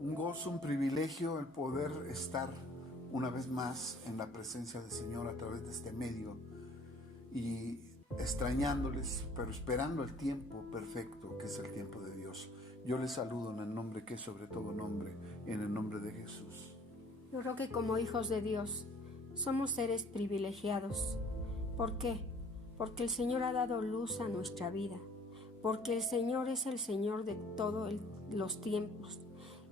Un gozo, un privilegio el poder estar una vez más en la presencia del Señor a través de este medio y extrañándoles, pero esperando el tiempo perfecto que es el tiempo de Dios. Yo les saludo en el nombre que es sobre todo nombre, en el nombre de Jesús. Yo creo que como hijos de Dios somos seres privilegiados. ¿Por qué? Porque el Señor ha dado luz a nuestra vida, porque el Señor es el Señor de todos los tiempos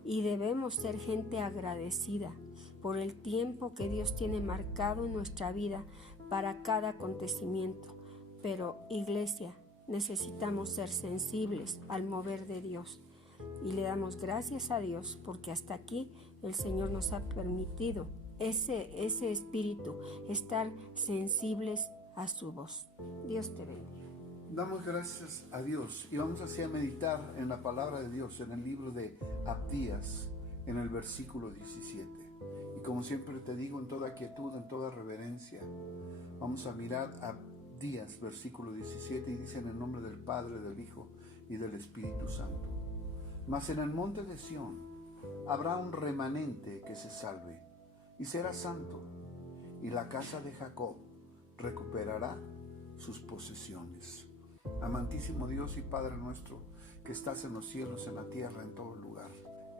y debemos ser gente agradecida por el tiempo que Dios tiene marcado en nuestra vida para cada acontecimiento. Pero, iglesia, necesitamos ser sensibles al mover de Dios y le damos gracias a Dios porque hasta aquí el Señor nos ha permitido ese espíritu, estar sensibles a su voz. Dios te bendiga. Damos gracias a Dios y vamos así a meditar en la palabra de Dios en el libro de Abdías, en el versículo 17. Y como siempre te digo, en toda quietud, en toda reverencia, vamos a mirar Abdías, versículo 17, y dice: en el nombre del Padre, del Hijo y del Espíritu Santo. Mas en el monte de Sión habrá un remanente que se salve, y será santo, y la casa de Jacob recuperará sus posesiones. Amantísimo Dios y Padre nuestro, que estás en los cielos, en la tierra, en todo lugar.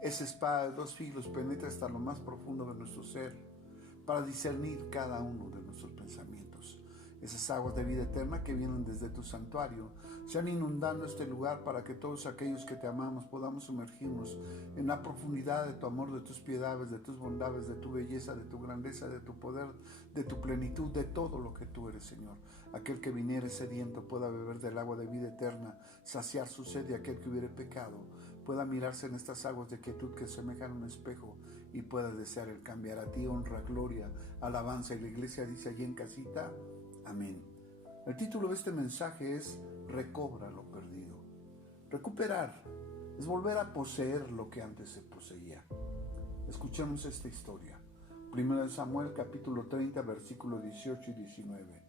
Esa espada de dos filos penetra hasta lo más profundo de nuestro ser, para discernir cada uno de nuestros pensamientos. Esas aguas de vida eterna que vienen desde tu santuario sean inundando este lugar para que todos aquellos que te amamos podamos sumergirnos en la profundidad de tu amor, de tus piedades, de tus bondades, de tu belleza, de tu grandeza, de tu poder, de tu plenitud, de todo lo que tú eres, Señor. Aquel que viniere sediento pueda beber del agua de vida eterna, saciar su sed, y aquel que hubiere pecado pueda mirarse en estas aguas de quietud que semejan un espejo y pueda desear el cambiar. A ti honra, gloria, alabanza. Y la iglesia dice allí en casita: amén. El título de este mensaje es Recobra lo perdido. Recuperar es volver a poseer lo que antes se poseía. Escuchemos esta historia. 1 Samuel capítulo 30 versículos 18 y 19.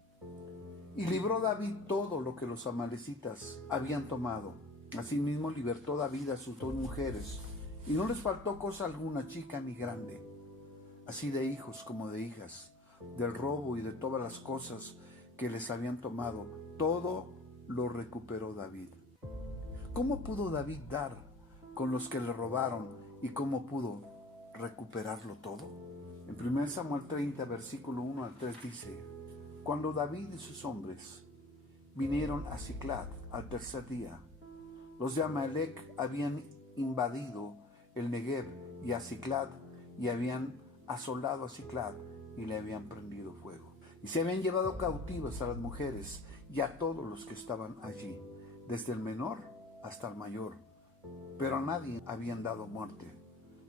Y libró David todo lo que los amalecitas habían tomado. Asimismo libertó David a sus dos mujeres, y no les faltó cosa alguna, chica ni grande, así de hijos como de hijas, del robo y de todas las cosas que les habían tomado. Todo lo recuperó David. ¿Cómo pudo David dar con los que le robaron y cómo pudo recuperarlo todo? En 1 Samuel 30, versículo 1 al 3 dice: cuando David y sus hombres vinieron a Siclag al tercer día, los de Amalec habían invadido el Negev y a Siclag, y habían asolado a Siclag y le habían prendido fuego. Y se habían llevado cautivas a las mujeres y a todos los que estaban allí, desde el menor hasta el mayor. Pero a nadie habían dado muerte,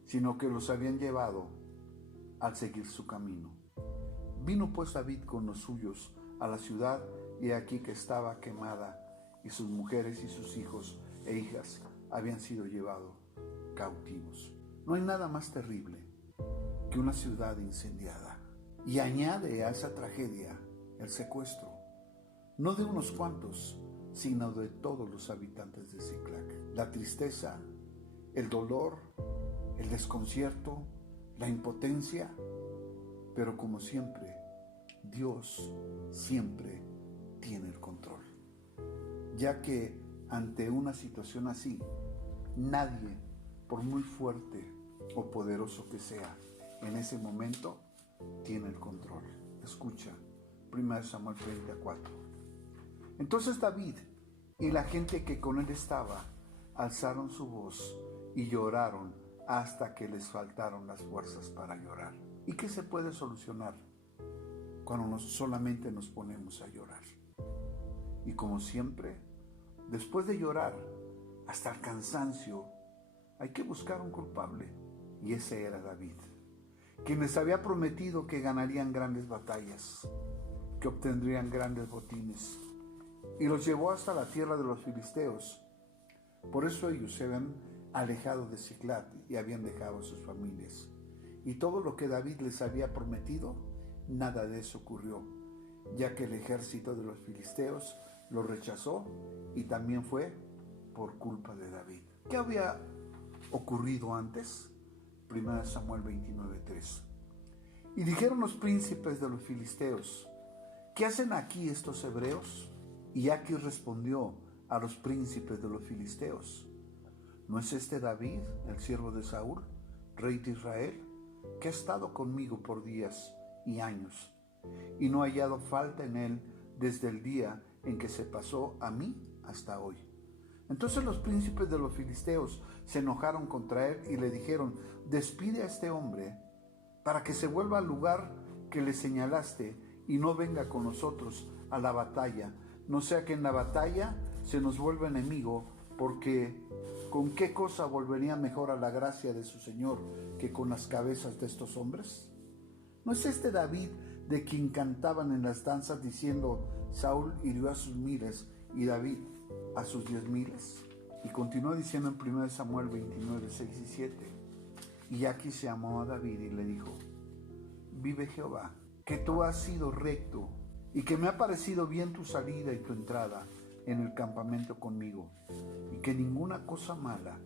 sino que los habían llevado al seguir su camino. Vino pues David con los suyos a la ciudad, y aquí que estaba quemada, y sus mujeres y sus hijos e hijas habían sido llevados cautivos. No hay nada más terrible que una ciudad incendiada. Y añade a esa tragedia el secuestro, no de unos cuantos, sino de todos los habitantes de Siclag. La tristeza, el dolor, el desconcierto, la impotencia, pero como siempre, Dios siempre tiene el control, ya que ante una situación así, nadie, por muy fuerte o poderoso que sea, en ese momento tiene el control. Escucha 1 Samuel 34. Entonces David y la gente que con él estaba alzaron su voz y lloraron hasta que les faltaron las fuerzas para llorar. ¿Y qué se puede solucionar cuando solamente nos ponemos a llorar? Y como siempre, después de llorar hasta el cansancio, hay que buscar un culpable, y ese era David, quien les había prometido que ganarían grandes batallas, que obtendrían grandes botines, y los llevó hasta la tierra de los filisteos. Por eso ellos se habían alejado de Siclag y habían dejado a sus familias. Y todo lo que David les había prometido, nada de eso ocurrió, ya que el ejército de los filisteos lo rechazó, y también fue por culpa de David. ¿Qué había ocurrido antes? 1 Samuel 29:3. Y dijeron los príncipes de los filisteos: ¿qué hacen aquí estos hebreos? Y Aquis respondió a los príncipes de los filisteos: ¿no es este David, el siervo de Saúl, rey de Israel, que ha estado conmigo por días y años, y no he hallado falta en él desde el día en que se pasó a mí hasta hoy? Entonces los príncipes de los filisteos se enojaron contra él y le dijeron: despide a este hombre para que se vuelva al lugar que le señalaste y no venga con nosotros a la batalla, no sea que en la batalla se nos vuelva enemigo, porque ¿con qué cosa volvería mejor a la gracia de su Señor que con las cabezas de estos hombres? ¿No es este David de quien cantaban en las danzas diciendo: Saúl hirió a sus miles y David a sus 10,000? Y continuó diciendo en 1 Samuel 29:6-7: y Aquis se llamó a David y le dijo: vive Jehová, que tú has sido recto y que me ha parecido bien tu salida y tu entrada en el campamento conmigo, y que ninguna cosa mala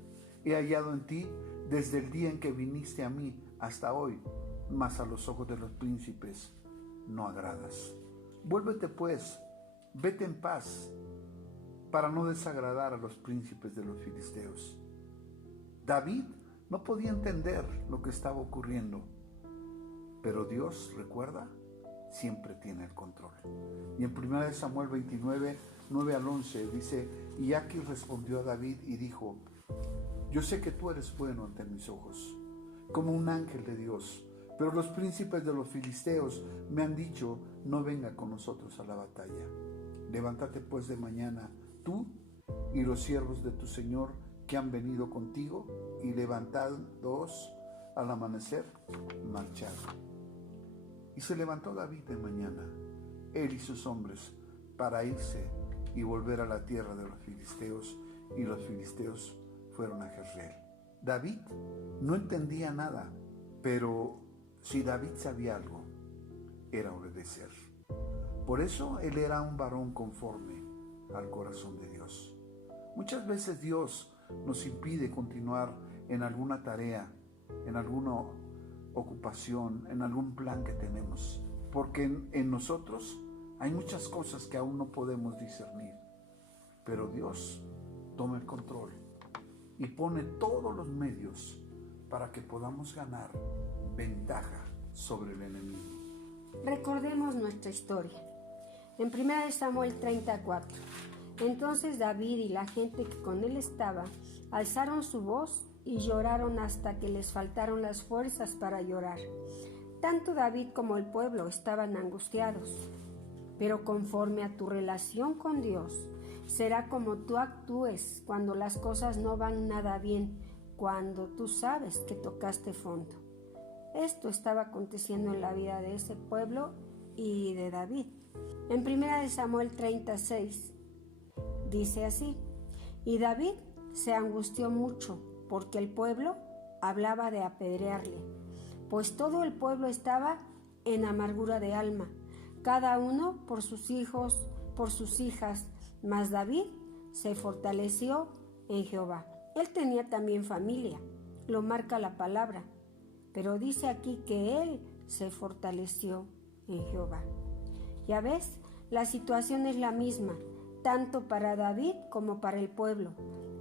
he hallado en ti desde el día en que viniste a mí hasta hoy, mas a los ojos de los príncipes no agradas. Vuélvete pues, vete en paz, para no desagradar a los príncipes de los filisteos. David no podía entender lo que estaba ocurriendo, pero Dios, recuerda, siempre tiene el control. Y en 1 Samuel 29:9-11 dice: y Aquis respondió a David y dijo: yo sé que tú eres bueno ante mis ojos, como un ángel de Dios, pero los príncipes de los filisteos me han dicho: no venga con nosotros a la batalla. Levántate pues de mañana, tú y los siervos de tu Señor que han venido contigo, y levantados al amanecer, marchad. Y se levantó David de mañana, él y sus hombres, para irse y volver a la tierra de los filisteos, y los filisteos fueron a Jezreel. David no entendía nada, pero si David sabía algo, era obedecer. Por eso él era un varón conforme al corazón de Dios. Muchas veces Dios nos impide continuar en alguna tarea, en alguna ocupación, en algún plan que tenemos, porque en nosotros hay muchas cosas que aún no podemos discernir, pero Dios toma el control y pone todos los medios para que podamos ganar ventaja sobre el enemigo. Recordemos nuestra historia. En 1 Samuel 34, entonces David y la gente que con él estaba alzaron su voz y lloraron hasta que les faltaron las fuerzas para llorar. Tanto David como el pueblo estaban angustiados. Pero conforme a tu relación con Dios, será como tú actúes cuando las cosas no van nada bien, cuando tú sabes que tocaste fondo. Esto estaba aconteciendo en la vida de ese pueblo y de David. En 1 Samuel 36 dice así: y David se angustió mucho porque el pueblo hablaba de apedrearle, pues todo el pueblo estaba en amargura de alma, cada uno por sus hijos, por sus hijas, mas David se fortaleció en Jehová. Él tenía también familia, lo marca la palabra, pero dice aquí que él se fortaleció en Jehová. Ya ves, la situación es la misma, tanto para David como para el pueblo.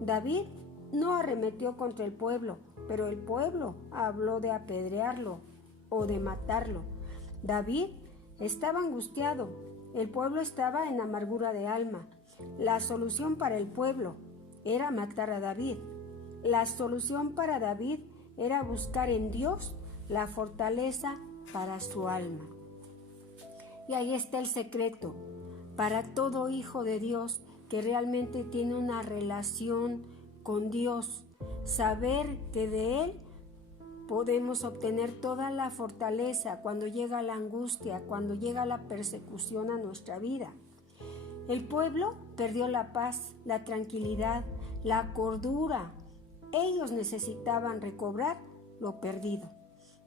David no arremetió contra el pueblo, pero el pueblo habló de apedrearlo o de matarlo. David estaba angustiado, el pueblo estaba en amargura de alma. La solución para el pueblo era matar a David. La solución para David era buscar en Dios la fortaleza para su alma. Y ahí está el secreto para todo hijo de Dios que realmente tiene una relación con Dios, saber que de Él podemos obtener toda la fortaleza cuando llega la angustia, cuando llega la persecución a nuestra vida. El pueblo perdió la paz, la tranquilidad, la cordura. Ellos necesitaban recobrar lo perdido.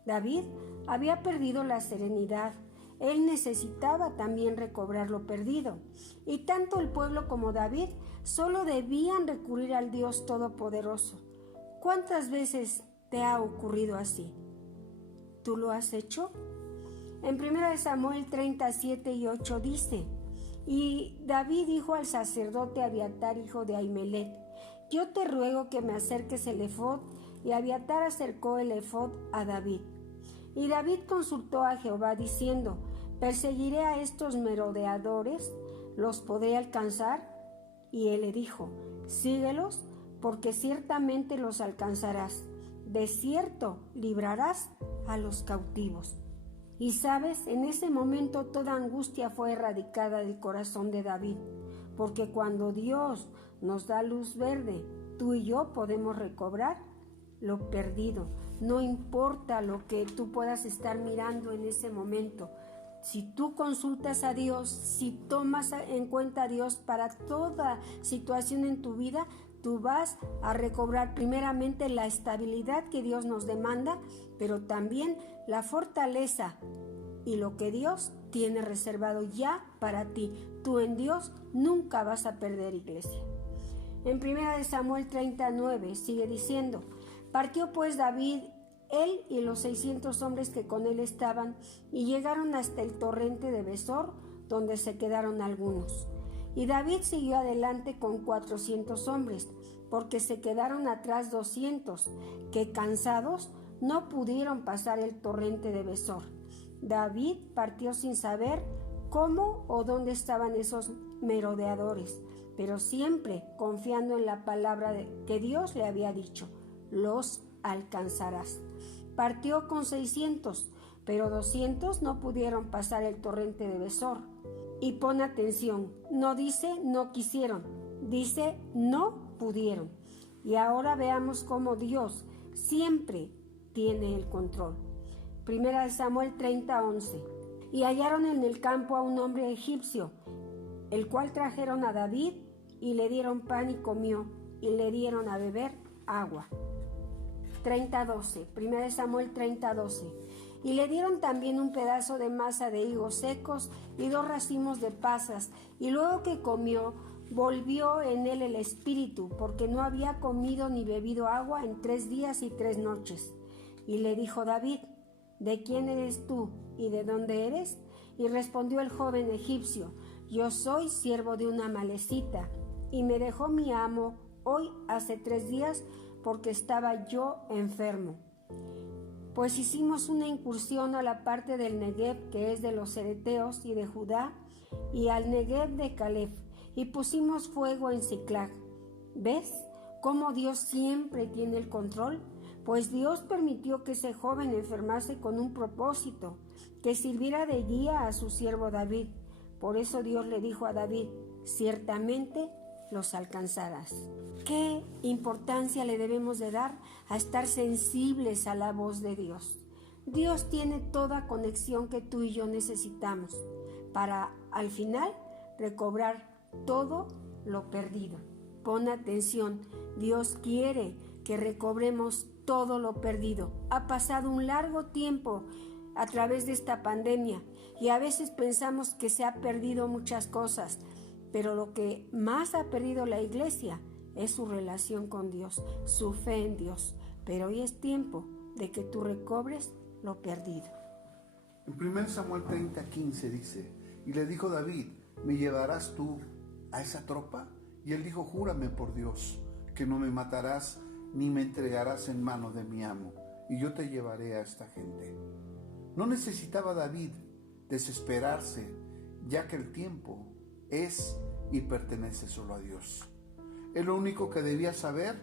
David había perdido la serenidad. Él necesitaba también recobrar lo perdido. Y tanto el pueblo como David solo debían recurrir al Dios Todopoderoso. ¿Cuántas veces te ha ocurrido así? ¿Tú lo has hecho? En 1 Samuel 37:8 dice: y David dijo al sacerdote Abiatar, hijo de Ahimelech: yo te ruego que me acerques el efod. Y Abiatar acercó el efod a David. Y David consultó a Jehová diciendo: ¿perseguiré a estos merodeadores? ¿Los podré alcanzar? Y él le dijo: síguelos, porque ciertamente los alcanzarás. De cierto librarás a los cautivos. Y sabes, en ese momento toda angustia fue erradicada del corazón de David, porque cuando Dios nos da luz verde, tú y yo podemos recobrar lo perdido. No importa lo que tú puedas estar mirando en ese momento. Si tú consultas a Dios, si tomas en cuenta a Dios para toda situación en tu vida, tú vas a recobrar primeramente la estabilidad que Dios nos demanda, pero también la fortaleza y lo que Dios tiene reservado ya para ti. Tú en Dios nunca vas a perder, iglesia. En 1 Samuel 39 sigue diciendo: partió pues David, él y los 600 hombres que con él estaban, y llegaron hasta el torrente de Besor, donde se quedaron algunos. Y David siguió adelante con 400 hombres, porque se quedaron atrás 200, que cansados no pudieron pasar el torrente de Besor. David partió sin saber cómo o dónde estaban esos merodeadores, pero siempre confiando en la palabra que Dios le había dicho: los alcanzarás. Partió con 600, pero 200 no pudieron pasar el torrente de Besor. Y pon atención, no dice no quisieron, dice no pudieron. Y ahora veamos cómo Dios siempre tiene el control. 1 Samuel 30:11. Y hallaron en el campo a un hombre egipcio, el cual trajeron a David, y le dieron pan y comió, y le dieron a beber agua. 30:12. 1 Samuel 30:12. Y le dieron también un pedazo de masa de higos secos y 2 racimos de pasas, y luego que comió, volvió en él el espíritu, porque no había comido ni bebido agua en 3 días y 3 noches. Y le dijo David: ¿de quién eres tú y de dónde eres? Y respondió el joven egipcio: yo soy siervo de una amalecita, y me dejó mi amo hoy hace 3 días, porque estaba yo enfermo. Pues hicimos una incursión a la parte del Negev, que es de los hereteos y de Judá, y al Negev de Caleb, y pusimos fuego en Siclag. ¿Ves cómo Dios siempre tiene el control? Pues Dios permitió que ese joven enfermase con un propósito, que sirviera de guía a su siervo David. Por eso Dios le dijo a David: ciertamente los alcanzarás. ¿Qué importancia le debemos de dar a estar sensibles a la voz de Dios? Dios tiene toda conexión que tú y yo necesitamos para, al final, recobrar todo lo perdido. Pon atención, Dios quiere que recobremos todo lo perdido. Ha pasado un largo tiempo a través de esta pandemia y a veces pensamos que se ha perdido muchas cosas, pero lo que más ha perdido la iglesia es su relación con Dios, su fe en Dios. Pero hoy es tiempo de que tú recobres lo perdido. En 1 Samuel 30:15 dice: y le dijo David: ¿me llevarás tú a esa tropa? Y él dijo: júrame por Dios que no me matarás ni me entregarás en manos de mi amo, y yo te llevaré a esta gente. No necesitaba David desesperarse, ya que el tiempo es y pertenece solo a Dios. Él lo único que debía saber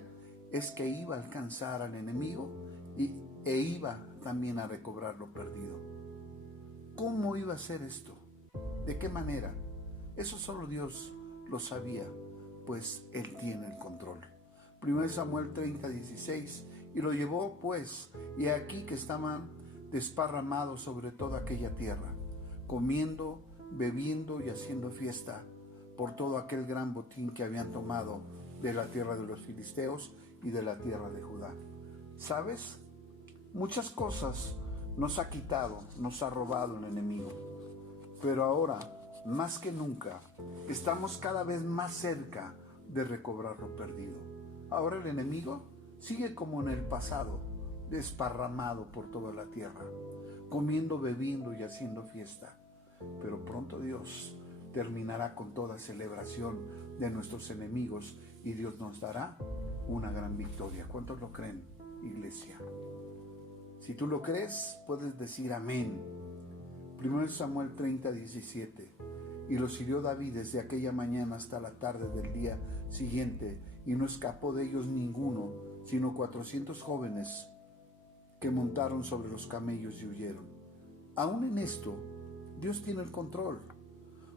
es que iba a alcanzar al enemigo e iba también a recobrar lo perdido. ¿Cómo iba a hacer esto? ¿De qué manera? Eso solo Dios lo sabía, pues Él tiene el control. 1 Samuel 30:16. Y lo llevó pues, y aquí que estaban desparramados sobre toda aquella tierra, comiendo, bebiendo y haciendo fiesta por todo aquel gran botín que habían tomado de la tierra de los filisteos y de la tierra de Judá. ¿Sabes? Muchas cosas nos ha quitado, nos ha robado el enemigo, pero ahora, más que nunca, estamos cada vez más cerca de recobrar lo perdido. Ahora el enemigo sigue como en el pasado, desparramado por toda la tierra, comiendo, bebiendo y haciendo fiesta. Pero pronto Dios terminará con toda celebración de nuestros enemigos y Dios nos dará una gran victoria. ¿Cuántos lo creen, iglesia? Si tú lo crees, puedes decir amén. 1 Samuel 30:17. Y los hirió David desde aquella mañana hasta la tarde del día siguiente, y no escapó de ellos ninguno, sino 400 jóvenes que montaron sobre los camellos y huyeron. Aún en esto, Dios tiene el control,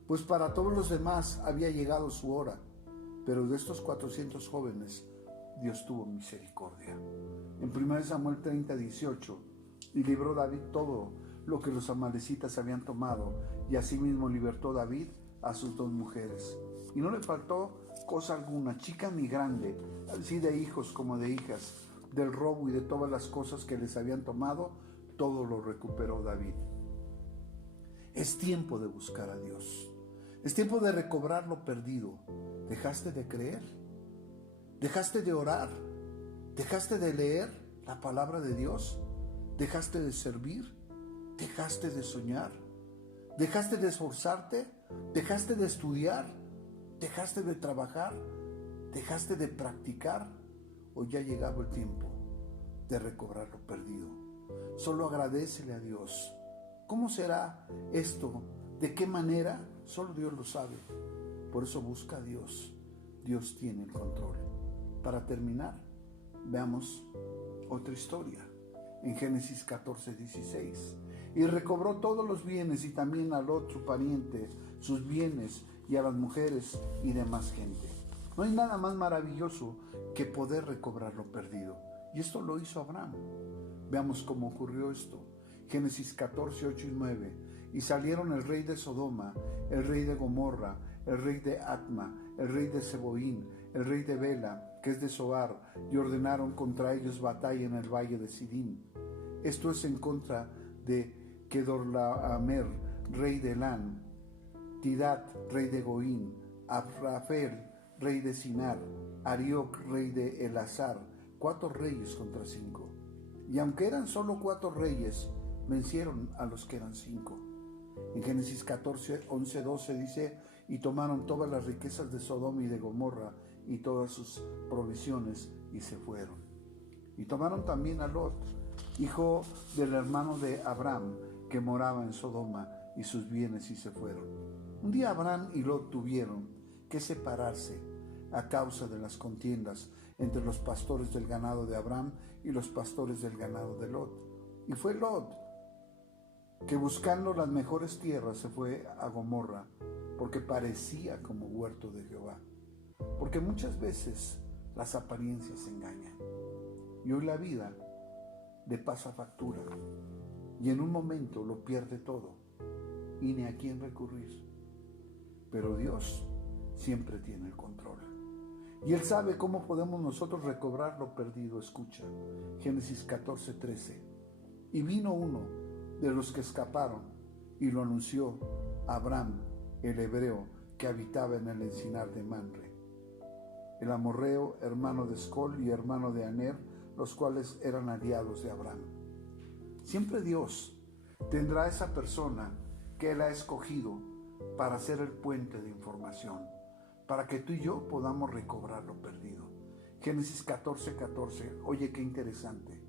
pues para todos los demás había llegado su hora, pero de estos 400 jóvenes, Dios tuvo misericordia. En 1 Samuel 30:18, y libró David todo lo que los amalecitas habían tomado, y asimismo libertó David a sus 2 mujeres. Y no le faltó cosa alguna, chica ni grande, así de hijos como de hijas, del robo y de todas las cosas que les habían tomado, todo lo recuperó David. Es tiempo de buscar a Dios. Es tiempo de recobrar lo perdido. ¿Dejaste de creer? ¿Dejaste de orar? ¿Dejaste de leer la palabra de Dios? ¿Dejaste de servir? ¿Dejaste de soñar? ¿Dejaste de esforzarte? ¿Dejaste de estudiar? ¿Dejaste de trabajar? ¿Dejaste de practicar? ¿O ya ha llegado el tiempo de recobrar lo perdido? Solo agradécele a Dios. ¿Cómo será esto? ¿De qué manera? Solo Dios lo sabe. Por eso busca a Dios. Dios tiene el control. Para terminar, veamos otra historia. En Génesis 14:16. Y recobró todos los bienes y también al otro pariente sus bienes y a las mujeres y demás gente. No hay nada más maravilloso que poder recobrar lo perdido. Y esto lo hizo Abraham. Veamos cómo ocurrió esto. Génesis 14:8 y 9. Y salieron el rey de Sodoma, el rey de Gomorra, el rey de Atma, el rey de Seboín, el rey de Bela, que es de Zoar, y ordenaron contra ellos batalla en el valle de Sidim. Esto es en contra de Kedorlaomer, rey de Elán, Tidat, rey de Goín, Abrafel, rey de Sinar, Arioc, rey de Elazar, 4 reyes contra 5. Y aunque eran solo 4 reyes, vencieron a los que eran 5. En Génesis 14, 11, 12 dice, y tomaron todas las riquezas de Sodoma y de Gomorra y todas sus provisiones y se fueron. Y tomaron también a Lot, hijo del hermano de Abraham, que moraba en Sodoma, y sus bienes y se fueron. Un día Abraham y Lot tuvieron que separarse a causa de las contiendas entre los pastores del ganado de Abraham y los pastores del ganado de Lot. Y fue Lot que buscando las mejores tierras se fue a Gomorra, porque parecía como huerto de Jehová. Porque muchas veces las apariencias engañan. Y hoy la vida le pasa factura y en un momento lo pierde todo y ni a quién recurrir. Pero Dios siempre tiene el control. Y Él sabe cómo podemos nosotros recobrar lo perdido. Escucha, Génesis 14:13. Y vino uno de los que escaparon y lo anunció a Abraham, el hebreo, que habitaba en el encinar de Manre, el amorreo, hermano de Escol y hermano de Aner, los cuales eran aliados de Abraham. Siempre Dios tendrá a esa persona que Él ha escogido para ser el puente de información, para que tú y yo podamos recobrar lo perdido. Génesis 14:14. Oye, qué interesante.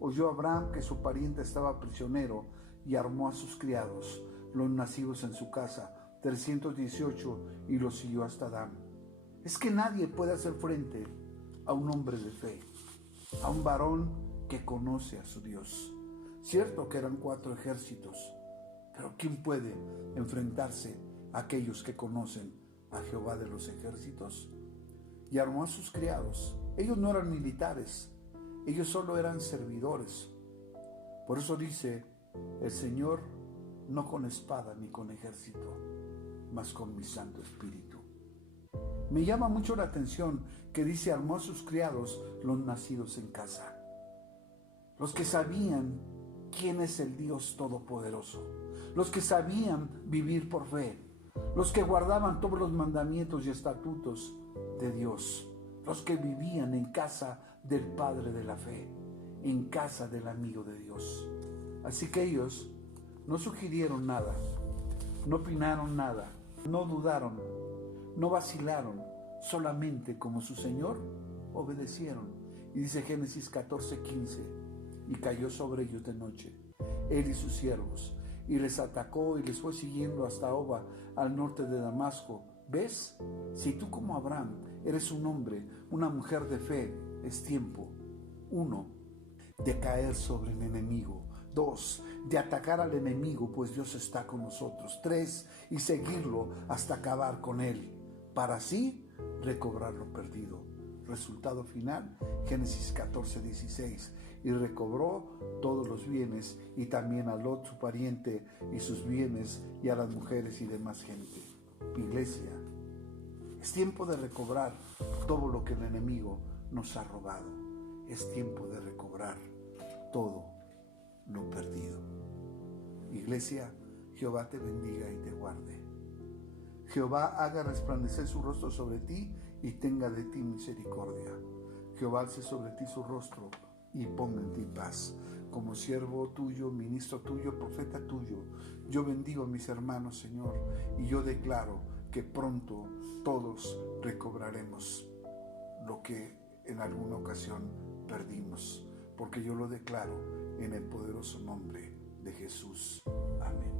Oyó Abraham que su pariente estaba prisionero y armó a sus criados, los nacidos en su casa, 318, y los siguió hasta Dan. Es que nadie puede hacer frente a un hombre de fe, a un varón que conoce a su Dios. Cierto que eran 4 ejércitos, pero ¿quién puede enfrentarse a aquellos que conocen a Jehová de los ejércitos? Y armó a sus criados. Ellos no eran militares, ellos solo eran servidores. Por eso dice el Señor, no con espada ni con ejército, mas con mi Santo Espíritu. Me llama mucho la atención que dice armó a sus criados, los nacidos en casa, los que sabían quién es el Dios Todopoderoso, los que sabían vivir por fe, los que guardaban todos los mandamientos y estatutos de Dios, los que vivían en casa del Padre de la fe. en casa del amigo de Dios. Así que ellos no sugirieron nada, no opinaron nada, no dudaron, no vacilaron, solamente como su Señor obedecieron. Y dice Génesis 14:15, y cayó sobre ellos de noche, él y sus siervos, y les atacó y les fue siguiendo hasta Oba, al norte de Damasco. ¿Ves? Si tú como Abraham eres un hombre, una mujer de fe, es tiempo, 1, de caer sobre el enemigo. 2, de atacar al enemigo, pues Dios está con nosotros. 3, y seguirlo hasta acabar con él, para así recobrar lo perdido. Resultado final, Génesis 14:16. Y recobró todos los bienes, y también a Lot su pariente y sus bienes, y a las mujeres y demás gente. Iglesia, es tiempo de recobrar todo lo que el enemigo nos ha robado. Es tiempo de recobrar todo lo perdido. Iglesia, Jehová te bendiga y te guarde. Jehová haga resplandecer su rostro sobre ti y tenga de ti misericordia. Jehová alce sobre ti su rostro y ponga en ti paz. Como siervo tuyo, ministro tuyo, profeta tuyo, yo bendigo a mis hermanos, Señor, y yo declaro que pronto todos recobraremos lo que en alguna ocasión perdimos, porque yo lo declaro en el poderoso nombre de Jesús. Amén.